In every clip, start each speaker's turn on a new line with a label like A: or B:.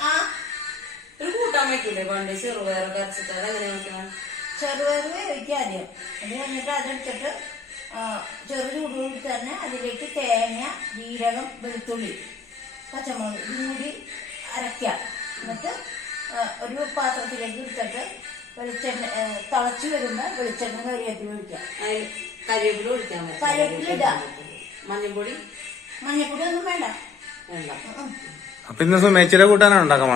A: ആ
B: ഒരു കൂട്ടാൻ പറ്റൂലേ പണ്ട് ചെറുപയറൊക്കെ അരച്ചിട്ട് അതെങ്ങനെ വെക്കണം?
A: ചെറുപയർ വേവിക്കുക ആദ്യം. അത് കഴിഞ്ഞിട്ട് അതെടുത്തിട്ട് ചെറു ചൂടുകൂടി തന്നെ അതിലേക്ക് തേങ്ങ ജീരകം വെളുത്തുള്ളി പച്ചമുളക് ഇതും കൂടി അരയ്ക്കുക എന്നിട്ട് ഒരു പാത്രത്തിലേക്ക് എടുത്തിട്ട് വെളിച്ചെണ്ണ തിളച്ച് വരുമ്പോൾ വെളിച്ചെണ്ണ കരിവേപ്പില ഒഴിക്കുക
B: അതിൽ കരിവേപ്പില ഒഴിക്കാൻ പറ്റും
A: കരിവേപ്പില ഇടാം.
B: മഞ്ഞൾപ്പൊടി?
A: മഞ്ഞപ്പൊടി ഒന്നും വേണ്ട.
B: വേണ്ട.
C: അപ്പൊ ഇന്ന് സുമേച്ചിയുടെ കൂട്ടാനാണ് ഉണ്ടാക്കാൻ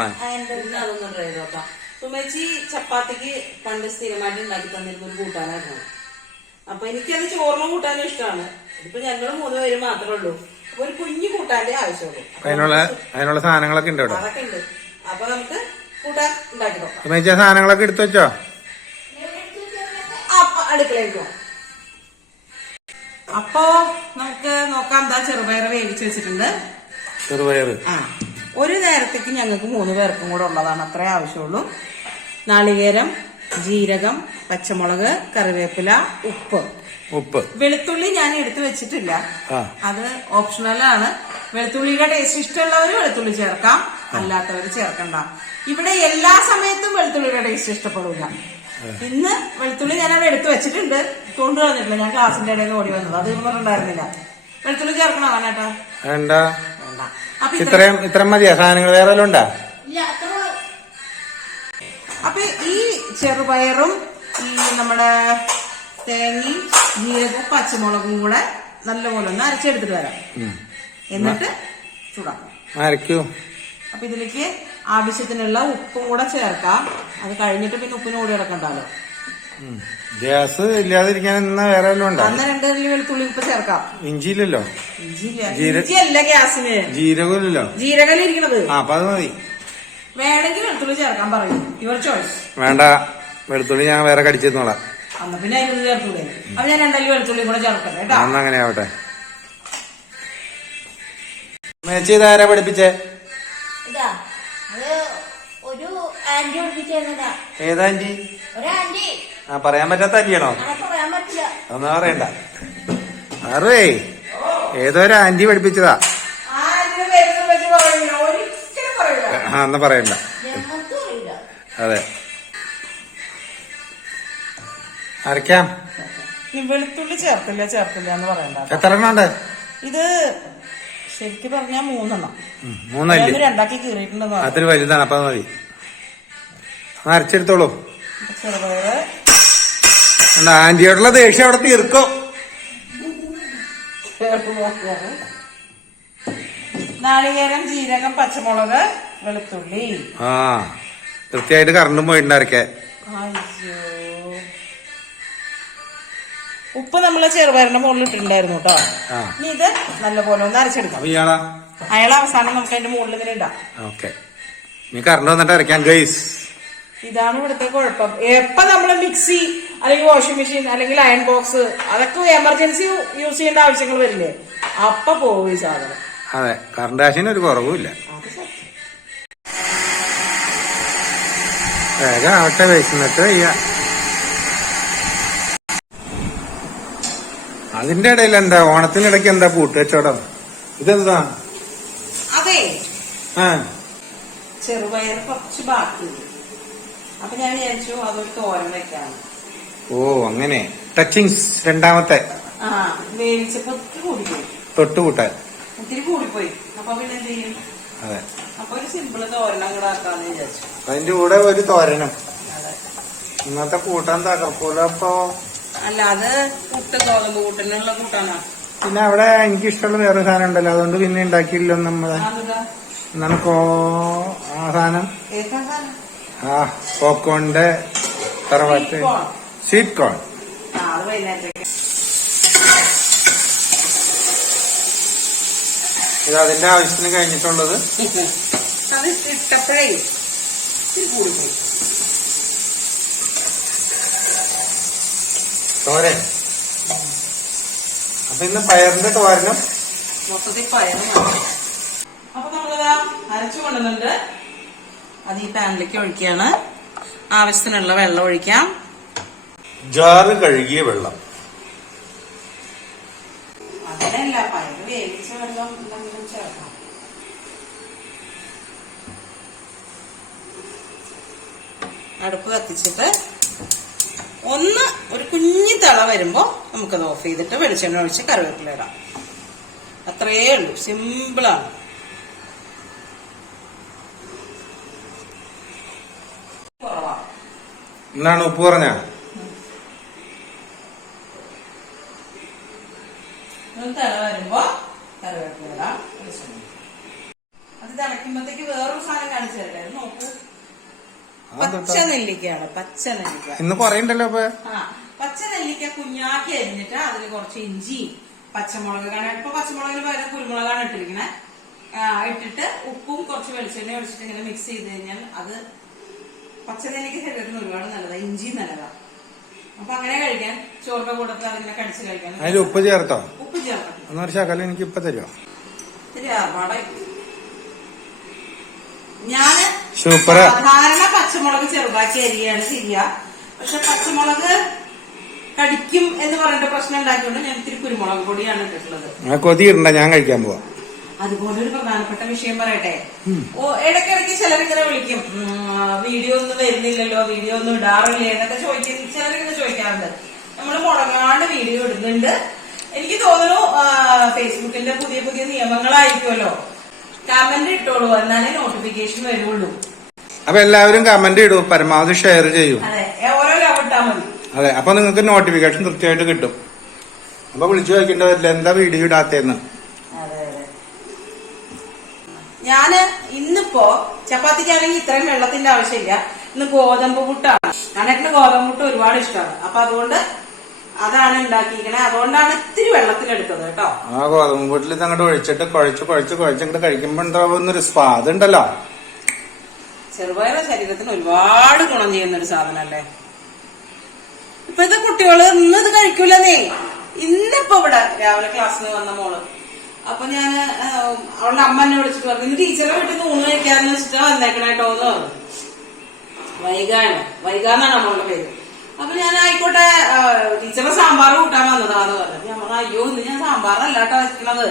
B: അതൊന്നും ട്രൈ നോക്കാം സുമേച്ചി ചപ്പാത്തിക്ക് പണ്ട് സ്ഥിരമായിട്ട് ഉണ്ടാക്കി തന്നിരുന്ന ഒരു കൂട്ടാനായിരുന്നു. അപ്പൊ എനിക്കത് ചോറിനും കൂട്ടാനും ഇഷ്ടമാണ്. ഇപ്പൊ ഞങ്ങൾ മൂന്ന് പേര് മാത്രമേ ഉള്ളൂ. അപ്പൊ ഒരു കുഞ്ഞു കൂട്ടാന്റെ ആവശ്യമുള്ളൂ.
C: അപ്പൊ അതിനുള്ള അതിനുള്ള സാധനങ്ങളൊക്കെ ഉണ്ട് ഇവിടെ.
B: അതൊക്കെ ഉണ്ട്. അപ്പൊ നമുക്ക് കൂട്ടാൻ ഉണ്ടാക്കി നോക്കാം.
C: സുമേച്ചി ആ സാധനങ്ങളൊക്കെ എടുത്തു വെച്ചോ?
B: അപ്പൊ അടുക്കളയിലേക്ക്. അപ്പോ നമുക്ക് നോക്കാം എന്താ ചെറുപയർ വേവിച്ച് വെച്ചിട്ടുണ്ട്.
C: ചെറുപയർ
B: ആ. ഒരു നേരത്തേക്ക് ഞങ്ങൾക്ക് മൂന്ന് പേർക്കും കൂടെ ഉള്ളതാണ് അത്രേ ആവശ്യമുള്ളൂ. നാളികേരം ജീരകം പച്ചമുളക് കറിവേപ്പില ഉപ്പ്.
C: ഉപ്പ്.
B: വെളുത്തുള്ളി ഞാൻ എടുത്തു വെച്ചിട്ടില്ല. അത് ഓപ്ഷണലാണ് വെളുത്തുള്ളിയുടെ ടേസ്റ്റ് ഇഷ്ടമുള്ളവർ വെളുത്തുള്ളി ചേർക്കാം. അല്ലാത്തവർ ചേർക്കണ്ട. ഇവിടെ എല്ലാ സമയത്തും വെളുത്തുള്ളിയുടെ ടേസ്റ്റ് ഇഷ്ടപ്പെടില്ല ഇന്ന് വെളുത്തുള്ളി ഞാൻ അവിടെ എടുത്തു വെച്ചിട്ടുണ്ട്. കൊണ്ടുവന്നിട്ടില്ല ഞാൻ ക്ലാസിന്റെ ഇടയിൽ ഓടി വന്നത്. അത് പറഞ്ഞിട്ടുണ്ടായിരുന്നില്ല. വെളുത്തുള്ളി ചേർക്കണോ വേണേട്ടാ
C: ഇത്രയും ഇത്രയും മതിയാ? സാധനങ്ങൾ വേറെ വല്ലതും ഉണ്ടാ.
B: അപ്പൊ ഈ ചെറുപയറും ഈ നമ്മുടെ തേങ്ങയും ജീരകവും പച്ചമുളകും കൂടെ നല്ലപോലെ ഒന്ന് അരച്ചെടുത്തിട്ട് വരാം. എന്നിട്ട് ചൂടാക്കാം.
C: അരക്കൂ.
B: അപ്പൊ ഇതിലേക്ക് ആവശ്യത്തിനുള്ള ഉപ്പും കൂടെ ചേർക്കാം. അത് കഴിഞ്ഞിട്ട് പിന്നെ ഉപ്പിന് കൂടി കിടക്കണ്ടല്ലോ.
C: ഗ്യാസ് ഇല്ലാതിരിക്കാൻ ഇന്ന് വേറെ വല്ലതും ഉണ്ടാ?
B: അന്ന് രണ്ട് തല്ലി വെളുത്തുള്ളി ഉപ്പ് ചേർക്കാം.
C: ഇഞ്ചിയില്ലല്ലോ?
B: ഇഞ്ചിയില്ല.
C: ജീര-
B: ഇഞ്ചിയല്ല ഗ്യാസിന്.
C: ജീരകമില്ലല്ലോ?
B: ജീരകലിരിക്കണത്
C: ആ അപ്പൊ അത് മതി.
B: വേണമെങ്കിൽ വെളുത്തുള്ളി ചേർക്കാൻ പറയും. യുവർ ചോയ്സ്
C: വേണ്ട. വെളുത്തുള്ളി ഞാൻ വേറെ കടിച്ചിരുന്നോളാം
B: അന്ന് പിന്നെ അതിന് ചേർത്തൂടെ അപ്പൊ ഞാൻ രണ്ടല്ലി വെളുത്തുള്ളി കൂടെ ചേർക്കാം കേട്ടോ?
C: അന്ന് അങ്ങനെ ആവട്ടെ. മേച്ചി ഇതാരാ പഠിപ്പിച്ചേ?
A: ഇതാ അത് ഒരു ആന്റി ഒളിപ്പിച്ചതാ
C: ഏതാ ആന്റി
A: ഒരു ആന്റി
C: ആ പറയാൻ പറ്റാത്ത
A: അല്ലിയാണോ
C: ഒന്നും പറയണ്ട. അറേ ഏതോ ഒരു ആന്റി പഠിപ്പിച്ചതാ. ആ എന്നാ പറയണ്ട. അതെ. അരക്കാം
B: വെളുത്തുള്ളി ചേർത്തില്ല ചേർത്തില്ല എന്ന് പറയണ്ട.
C: എത്ര എണ്ണം ഉണ്ട്?
B: ഇത് ശരിക്കും പറഞ്ഞാ മൂന്നെണ്ണം.
C: മൂന്നല്ല?
B: രണ്ടാക്കി കീറിയിട്ടുണ്ടെന്ന്
C: അതിൽ വലുതാണ് അപ്പൊ മതി. അരച്ചെടുത്തോളൂ.
B: ചെറുപയറ്
C: ഉണ്ട്, ആന്റിയോടുള്ള ദേഷ്യം അവിടെ തീർക്കോ?
B: നാളികേരം ജീരകം പച്ചമുളക് വെളുത്തുള്ളി.
C: ആ കൃത്യമായിട്ട് കറണ്ടും
B: പോയിട്ടുണ്ടായിരിക്കെ ഉപ്പ് നമ്മളെ ചെറുപയറിന്റെ മുകളിൽ ഇട്ടിട്ടുണ്ടായിരുന്നു കേട്ടോ.
C: ഇത്
B: ഇനി ഇത് നല്ലപോലെ ഒന്ന് അരച്ചെടുക്കാം. അയാളെ അവസാനം നമുക്ക് അതിന്റെ മുകളിൽ ഇങ്ങനെ ഇടാം.
C: ഓക്കെ. നീ കറണ്ട് വന്നിട്ട് അരക്കാൻ ഗൈസ്
B: ഇതാണ് ഇവിടുത്തെ കുഴപ്പം. എപ്പോ നമ്മൾ മിക്സി അല്ലെങ്കിൽ വാഷിംഗ് മെഷീൻ അല്ലെങ്കിൽ അയൺ ബോക്സ് അതൊക്കെ എമർജൻസി യൂസ് ചെയ്യേണ്ട ആവശ്യങ്ങൾ വരില്ലേ? അപ്പൊ പോകും ഈ സാധനം.
C: അതെ കറണ്ട് കാശിന് ഒരു കുറവുമില്ല. വേഗം ആവട്ടെ വയ്യ. അതിന്റെ ഇടയിൽ എന്താ ഓണത്തിനിടയ്ക്ക് എന്താ പൂട്ട് കച്ചവടം? ഇതെന്താ?
B: അതെ. ചെറുപയർ കുറച്ച് ബാക്കിയുണ്ട്. അപ്പൊ ഞാൻ വിചാരിച്ചു അതൊരു തോരൻ വെക്കാന്ന്
C: ഓ അങ്ങനെ. ടച്ചിങ്സ് രണ്ടാമത്തെ.
B: ആ വേവിച്ചപ്പോ ഒത്തിരി കൂടിപ്പോയി.
C: തൊട്ടുകൂട്ടാൻ.
B: ഒത്തിരി കൂടിപ്പോയി. അപ്പൊ പിന്നെ എന്ത് ചെയ്യും?
C: അതെ.
B: അപ്പൊ ഒരു സിമ്പിൾ തോരണം കൂടെ ആക്കാന്ന് വിചാരിച്ചു.
C: അതിന്റെ കൂടെ ഒരു തോരനും. ഇന്നത്തെ കൂട്ടാൻ തകർക്കൂല അപ്പൊ
B: അല്ല അത് പുട്ട് ഗോതമ്പ് കൂട്ടിനുള്ള കൂട്ടാനാ
C: പിന്നെ അവിടെ എനിക്ക് ഇഷ്ടമുള്ള വേറെ സാധനം ഉണ്ടല്ലോ. അതുകൊണ്ട് പിന്നെ ഉണ്ടാക്കിയില്ലോ നമ്മൾ.
B: അതെന്താ?
C: എന്താണ് കോ ആ സാധനം?
B: ഏതാ സാധനം?
C: ആ പോപ്കോണിന്റെ തറവാട്ട്. സ്വീറ്റ് കോൺ ഇത് അതിന്റെ ആവശ്യത്തിന് കഴിഞ്ഞിട്ടുള്ളത്? തോരൻ. അപ്പൊ ഇന്ന് പയറിന്റെ തോരനും?
B: മൊത്തത്തിൽ പയറും. അപ്പൊ നമ്മളിതാ അരച്ചു കൊണ്ടുവന്നിട്ട് അത് ഈ പാനിലേക്ക് ഒഴിക്കുകയാണ്. ആവശ്യത്തിനുള്ള വെള്ളം ഒഴിക്കാം.
C: ജാറ് കഴുകിയ വെള്ളം.
B: അതല്ല പയർ വേവിച്ച വെള്ളം എന്തെങ്കിലും ചേർക്കാം. അടുപ്പ് കത്തിച്ചിട്ട് ഒന്ന് ഒരു കുഞ്ഞു തള വരുമ്പോ നമുക്കത് ഓഫ് ചെയ്തിട്ട് വെളിച്ചെണ്ണ ഒഴിച്ച് കറിവേപ്പില ഇടാം. അത്രയേ ഉള്ളൂ. സിമ്പിളാണ്
C: എന്താണ് ഉപ്പ് പറഞ്ഞ?
B: അത് തിളയ്ക്കുമ്പോഴത്തേക്ക് വേറൊരു സാധനം കാണിച്ചു തരട്ടെ? നോക്കൂ. പച്ച നെല്ലിക്കയാണ് പച്ച നെല്ലിക്ക.
C: ഇന്ന് കൊറേ ഉണ്ടല്ലോ അപ്പൊ
B: പച്ച നെല്ലിക്ക കുഞ്ഞാക്കി അരിഞ്ഞിട്ട് അതിൽ കുറച്ച് ഇഞ്ചി പച്ചമുളക് കാണാൻ ഇപ്പൊ പച്ചമുളകിന് പകരം കുരുമുളകാണ് ഇട്ടിരിക്കണേ. ഇട്ടിട്ട് ഉപ്പും കുറച്ച് വെളിച്ചെണ്ണ ഒഴിച്ചിട്ട് ഇങ്ങനെ മിക്സ് ചെയ്ത് കഴിഞ്ഞാൽ അത് പച്ച നെല്ലിക്ക ശരീരത്തിന് ഒരുപാട് നല്ലതാ. ഇഞ്ചി നല്ലതാ. അപ്പൊ അങ്ങനെ കഴിക്കാൻ ചോറിന്റെ കൂടത്തിൽ അതിങ്ങനെ കടിച്ച് കഴിക്കാൻ.
C: അതിൽ ഉപ്പ് ചേർത്തോ?
B: ഉപ്പ് ചേർക്കാം
C: എന്നൊരു ശകലം എനിക്ക് ഇപ്പൊ തരുമോ
B: ഞാൻ
C: സൂപ്പർ
B: സാധാരണ പച്ചമുളക് ചെറുതാക്കി അരിയാണ് ചെയ്യുക. പക്ഷെ പച്ചമുളക് കടിക്കും എന്ന് പറഞ്ഞിട്ട് പ്രശ്നം ഉണ്ടാക്കിയോണ്ട് ഞാൻ ഇത്തിരി കുരുമുളക് പൊടിയാണ് ഇട്ടിട്ടുള്ളത്.
C: ആ കൊതിയിടണ്ട ഞാൻ കഴിക്കാൻ പോവാ.
B: അതുപോലെ ഒരു പ്രധാനപ്പെട്ട വിഷയം പറയട്ടെ. ഓ ഇടയ്ക്കിടയ്ക്ക് ചിലരിങ്ങനെ വിളിക്കും. വീഡിയോ ഒന്നും വരുന്നില്ലല്ലോ വീഡിയോ ഒന്നും ഇടാറില്ലേ എന്നൊക്കെ ചോദിക്കും. ചിലരിങ്ങനെ ചോദിക്കാറുണ്ട്. നമ്മൾ മുടങ്ങാണ്ട് വീഡിയോ ഇടുന്നുണ്ട്. എനിക്ക് തോന്നുന്നു ഫേസ്ബുക്കിന്റെ പുതിയ പുതിയ നിയമങ്ങളായിരിക്കുമല്ലോ. കമന്റ് ഇട്ടോളൂ എന്നാലേ നോട്ടിഫിക്കേഷൻ വരുള്ളൂ.
C: അപ്പൊ എല്ലാവരും കമന്റ് ഇടൂ പരമാവധി ഷെയർ ചെയ്യൂ.
B: അതെ
C: അപ്പൊ നിങ്ങൾക്ക് നോട്ടിഫിക്കേഷൻ കൃത്യമായിട്ട് കിട്ടും. അപ്പൊ വിളിച്ചു ചോദിക്കേണ്ടവരില്ല എന്താ വീഡിയോ ഇടാത്തേന്ന്
B: ഞാൻ ഇന്നിപ്പോ ചപ്പാത്തിക്കാണെങ്കിൽ ഇത്രയും വെള്ളത്തിന്റെ ആവശ്യമില്ല. ഇന്ന് ഗോതമ്പ് പുട്ടാണ്. അനക്കിന് ഗോതമ്പ് പുട്ട് ഒരുപാട് ഇഷ്ടമാണ് അപ്പൊ അതുകൊണ്ട് അതാണ് ഉണ്ടാക്കിയിരിക്കണേ. അതുകൊണ്ടാണ് ഇത്തിരി വെള്ളത്തിലെടുത്തത് കേട്ടോ.
C: ആ ഗോതമ്പ് പുട്ടിൽ അങ്ങോട്ട് ഒഴിച്ചിട്ട് കുഴച്ച് കുഴച്ച് കുഴച്ചിങ്ങോട്ട് കഴിക്കുമ്പോ എന്താവുന്നൊരു സ്വാദ് ഉണ്ടല്ലോ.
B: ചെറുപയർ ശരീരത്തിന് ഒരുപാട് ഗുണം ചെയ്യുന്ന ഒരു സാധനല്ലേ ഇത് കുട്ടികൾ ഇന്ന് ഇത് കഴിക്കൂലേ ഇന്നിപ്പോ ഇവിടെ രാവിലെ ക്ലാസ്സിന് വന്ന മോൾ അപ്പൊ ഞാൻ അവളുടെ അമ്മ എന്നെ വിളിച്ചിട്ട് പറഞ്ഞു ഇനി ടീച്ചറെ വീട്ടിൽ നിന്ന് ഊണ് കഴിക്കാന്ന് വെച്ചിട്ടാ വന്നേക്കണേട്ടോ എന്ന് പറഞ്ഞു. വൈകാണ്. വൈകാന്നാണ് അമ്മളുടെ പേര്. അപ്പൊ ഞാൻ ആയിക്കോട്ടെ ടീച്ചറെ സാമ്പാർ കൂട്ടാൻ വന്നതാന്ന് പറഞ്ഞു. ഞാൻ പറഞ്ഞു അയ്യോ ഇന്ന് ഞാൻ സാമ്പാറല്ലാട്ടോ വെക്കണത്.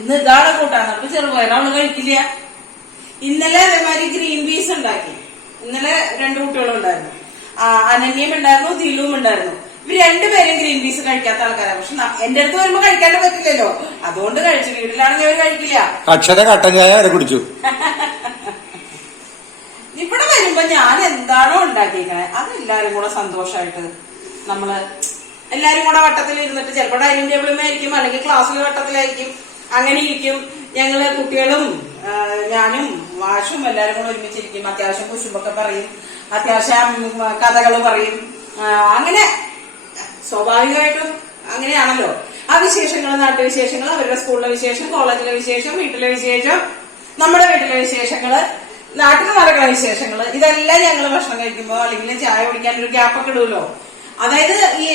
B: ഇന്ന് ഇതാണ് കൂട്ടാൻ. അപ്പൊ ചെറുപയർ അവൾ കഴിക്കില്ല. ഇന്നലെ അതേമാതിരി ഗ്രീൻ പീസ് ഉണ്ടാക്കി. ഇന്നലെ രണ്ടു കുട്ടികളും ഉണ്ടായിരുന്നു അനന്യം ഉണ്ടായിരുന്നു ദിലുവും ഉണ്ടായിരുന്നു. ഇവർ രണ്ടുപേരും ഗ്രീൻ പീസ് കഴിക്കാത്ത ആൾക്കാരാണ് പക്ഷെ എന്റെ അടുത്ത് വരുമ്പോ കഴിക്കാണ്ട് പറ്റില്ലല്ലോ അതുകൊണ്ട് കഴിച്ചു. വീട്ടിലാണെങ്കിൽ അവർ കഴിക്കില്ല.
C: അക്ഷര കട്ടൻ ചായ വരെ കുടിച്ചു.
B: ഇവിടെ വരുമ്പോ ഞാൻ എന്താണോ ഉണ്ടാക്കിയിരിക്കണേ അത് എല്ലാരും കൂടെ സന്തോഷമായിട്ട് നമ്മൾ എല്ലാരും കൂടെ വട്ടത്തിൽ ഇരുന്നിട്ട് ചിലപ്പോൾ ഡൈനിങ് ടേബിളുമായിരിക്കും അല്ലെങ്കിൽ ക്ലാസ്സിലെ വട്ടത്തിലായിരിക്കും. അങ്ങനെ ഇരിക്കും. ഞങ്ങൾ കുട്ടികളും ഞാനും വാഷും എല്ലാരും കൂടെ ഒരുമിച്ചിരിക്കും. അത്യാവശ്യം കുശുമ്പൊക്കെ പറയും. അത്യാവശ്യം കഥകൾ പറയും. അങ്ങനെ സ്വാഭാവികമായിട്ടും അങ്ങനെയാണല്ലോ. ആ വിശേഷങ്ങൾ നാട്ടുവിശേഷങ്ങൾ അവരുടെ സ്കൂളിലെ വിശേഷം കോളേജിലെ വിശേഷം വീട്ടിലെ വിശേഷം നമ്മുടെ വീട്ടിലെ വിശേഷങ്ങൾ നാട്ടിൽ നടക്കുന്ന വിശേഷങ്ങൾ ഇതെല്ലാം ഞങ്ങൾ ഭക്ഷണം കഴിക്കുമ്പോൾ അല്ലെങ്കിൽ ചായ കുടിക്കാൻ ഒരു ഗ്യാപ്പൊക്കെ ഇടുമല്ലോ അതായത് ഈ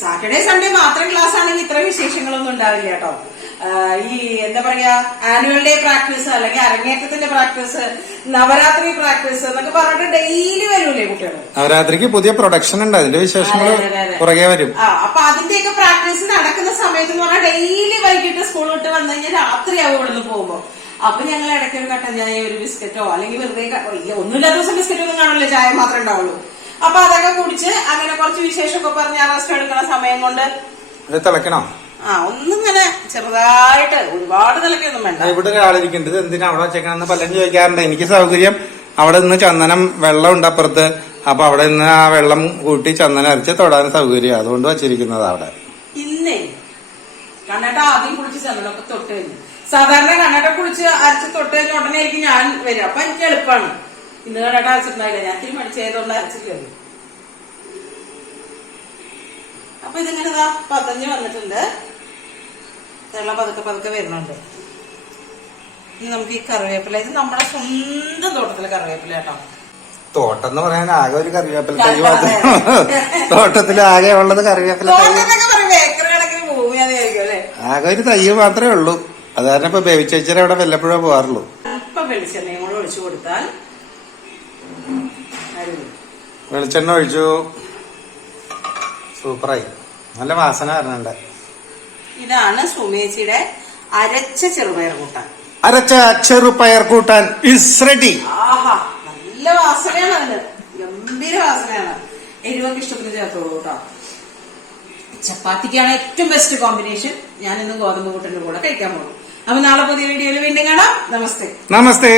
B: സാറ്റർഡേ സൺഡേ മാത്രം ക്ലാസ് ആണെങ്കിൽ ഇത്ര വിശേഷങ്ങളൊന്നും ഉണ്ടാവില്ല കേട്ടോ. ഈ എന്താ പറയാ ആനുവൽ ഡേ പ്രാക്ടീസ് അല്ലെങ്കിൽ അരങ്ങേറ്റത്തിന്റെ പ്രാക്ടീസ് നവരാത്രി പ്രാക്ടീസ് എന്നൊക്കെ പറഞ്ഞിട്ട് ഡെയിലി വരൂലേ കുട്ടികൾ
C: നവരാത്രിക്ക് പുതിയ പ്രൊഡക്ഷൻ ഉണ്ട്. അതിന്റെ വിശേഷങ്ങൾ. പുറകെ വരും.
B: അപ്പൊ അതിന്റെയൊക്കെ പ്രാക്ടീസ് നടക്കുന്ന സമയത്ത് എന്ന് പറഞ്ഞാൽ ഡെയിലി വൈകിട്ട് സ്കൂൾ വിട്ട് വന്നു കഴിഞ്ഞാൽ രാത്രിയാവും ഇവിടുന്ന് പോകുമ്പോ. അപ്പൊ ഞങ്ങൾ ഇടയ്ക്ക് ഒരു കട്ടൻ ചായ ഒരു ബിസ്ക്കറ്റോ അല്ലെങ്കിൽ വെറുതെ ഇല്ല, ഒന്നുമില്ലാത്ത ദിവസം ബിസ്ക്കറ്റ് ഒന്നും കാണില്ല ചായ മാത്രമേ ഉണ്ടാവുള്ളൂ. അപ്പൊ അതൊക്കെ കുടിച്ച് അങ്ങനെ കുറച്ച് വിശേഷമൊക്കെ പറഞ്ഞ് ആ റെസ്റ്റ് എടുക്കുന്ന സമയം കൊണ്ട്
C: തിളക്കണോ?
B: ആ ഒന്നിങ്ങനെ ചെറുതായിട്ട് ഒരുപാട് നിലയ്ക്കൊന്നും വേണ്ട.
C: ഇവിടെ ഒരാളിരിക്കുന്നത് എന്തിനാ അവിടെ വെച്ചേക്കണെന്ന് പലരും ചോദിക്കാറുണ്ട്. എനിക്ക് സൗകര്യം. അവിടെ നിന്ന് ചന്ദനം വെള്ളം ഉണ്ട് അപ്പുറത്ത്. അപ്പൊ അവിടെ നിന്ന് ആ വെള്ളം കൂട്ടി ചന്ദനം അരച്ച് തൊടാൻ സൗകര്യം. അതുകൊണ്ട് വെച്ചിരിക്കുന്നത് അവിടെ.
B: ഇന്നേ കണ്ണേട്ട ആദ്യം കുളിച്ച് ചന്ദനമൊക്കെ തൊട്ട് കഴിഞ്ഞു. സാധാരണ കണ്ണേട്ട കുളിച്ച് അരച്ച് തൊട്ട് കഴിഞ്ഞ ഉടനെ ആയിരിക്കും ഞാൻ വരും അപ്പൊ എനിക്ക് എളുപ്പമാണ് ഇന്ന് കണ്ണേട്ട അരച്ചിട്ടുണ്ടായില്ല. ഞാൻ തിരി മടിച്ചതുകൊണ്ട് അരച്ചില്ല അപ്പൊ ഇതിങ്ങനെ ഇതാ പതഞ്ഞ് വന്നിട്ടുണ്ട്. വെള്ളം പതുക്കെ പതുക്കെ വരുന്നുണ്ട്. ഇനി നമുക്ക് ഈ കറിവേപ്പില ഇത് നമ്മുടെ സ്വന്തം തോട്ടത്തിലെ കറിവേപ്പില കേട്ടോ.
C: തോട്ടം എന്ന് പറയാൻ ആകെ ഒരു കറിവേപ്പില തൈ. മാത്രം. തോട്ടത്തിൽ ആകെ ഉള്ളത് കറിവേപ്പില തൈ. ആകെ ഒരു തൈ മാത്രമേ ഉള്ളൂ. അത് കാരണം ഇപ്പൊ ബേബിച്ചേച്ചിയുടെ അവിടെ വല്ലപ്പോഴേ പോകാറുള്ളൂ.
B: അല്പം വെളിച്ചെണ്ണയും കൂടെ ഒഴിച്ചു കൊടുത്താൽ അടിപൊളി.
C: വെളിച്ചെണ്ണ ഒഴിച്ചു. സൂപ്പറായി. നല്ല വാസന വരണുണ്ട്.
B: ഇതാണ് സുമേച്ചിയുടെ അരച്ച ചെറുപയർ കൂട്ടാൻ.
C: അരച്ച ചെറുപയർ കൂട്ടാൻ ഇസ് റെഡി
B: ആഹാ നല്ല വാസനയാണ് അതിന്. ഗംഭീര വാസനയാണ്. എരിവൊക്കെ ഇഷ്ടത്തിന് ചേർത്തോളൂ കേട്ടോ. ചപ്പാത്തിക്കാണ് ഏറ്റവും ബെസ്റ്റ് കോമ്പിനേഷൻ ഞാൻ ഇന്ന് ഗോതമ്പ് കൂട്ടന്റെ കൂടെ കഴിക്കാൻ പോകും അപ്പൊ നാളെ പുതിയ വീഡിയോയിൽ വീണ്ടും കാണാം. നമസ്തേ.
C: നമസ്തേ.